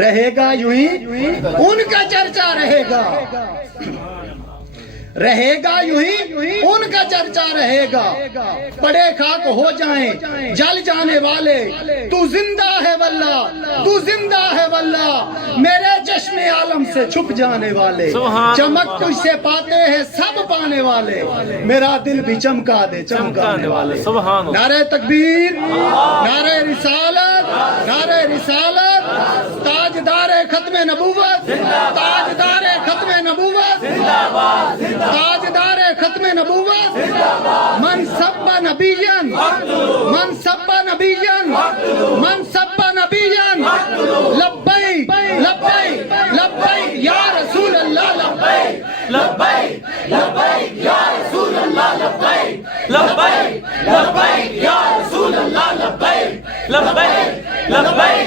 رہے گا یوں ہی ان کا چرچا رہے گا، رہے گا یوں ہی ان کا چرچا رہے گا، پڑے خاک ہو جائیں جل جانے والے، تو زندہ ہے واللہ تو زندہ ہے واللہ، میرے چشم عالم سے چھپ جانے والے، چمک تجھ سے پاتے ہیں سب پانے والے، میرا دل بھی چمکا دے چمکانے والے۔ نعرہ تکبیر، نعرہ رسالت، نعرہ رسالت، تاجدار ختم نبوت، تاجدار ختم نبوت، تاجدار ختم نبوت، من سب نبیا، من سب نبیا، من سب نبیا، لبیک لبیک لبیک یا رسول اللہ، لبیک لبیک لبیک یا رسول اللہ، لبیک لبیک لبیک یا رسول اللہ، لبیک لبیک لبیک